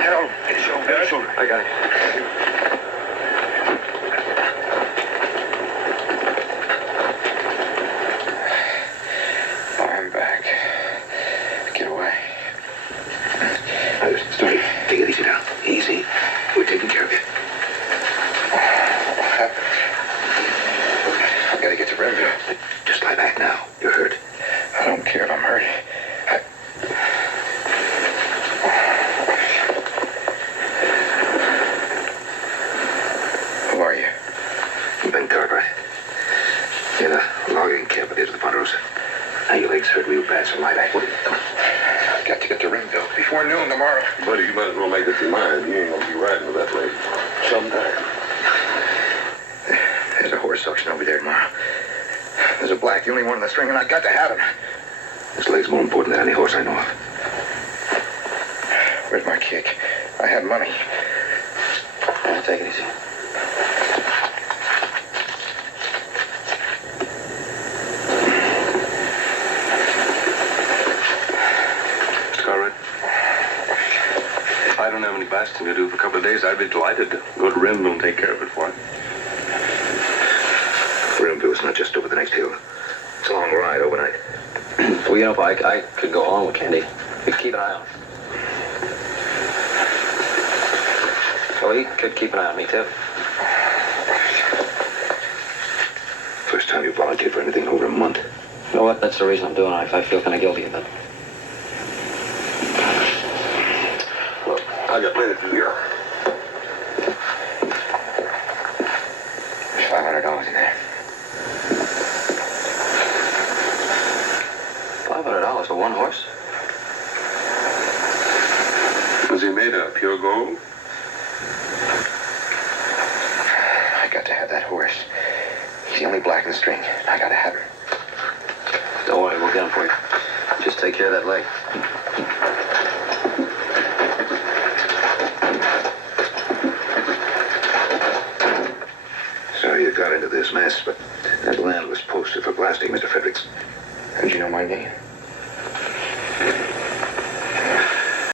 Harold, his shoulder. I got it. I'm back. Get away. Start. Take it easy now. Easy. We're taking care of you. I've got to get to Renville. Just lie back now. You're hurt. I don't care if I'm hurt. Who are you? Ben Cartwright. In a logging camp at the edge of the Ponderosa. Now your legs hurt real bad, so lie back. Come on. I've got to get to Renville before noon tomorrow. Buddy, you might as well make up your mind. You ain't gonna be riding with that lady sometime. There's a horse auction over there tomorrow. There's a black, the only one in the string, and I've got to have him. This leg's more important than any horse I know of. Where's my kick? I had money. Yeah, take it easy. Mr. Cartwright, if I don't have any blasting to do for a couple of days, I'd be delighted to go to Renville and take care of it for him. Renville's not just over the next hill. It's a long ride overnight. Well, you know, I could go along with Candy. You could keep an eye on him. Well, he could keep an eye on me, too. First time you volunteered for anything in over a month. You know what? That's the reason I'm doing it. I feel kind of guilty of it. Look, I got plenty to do here. There's $500 in there. $500 for one horse? Was he made of pure gold? I got to have that horse. He's the only black in the string. I got to have him. Don't worry, we'll get him for you. Just take care of that leg. Sorry you got into this mess, but that land was posted for blasting, Mr. Fredericks. How'd you know my name?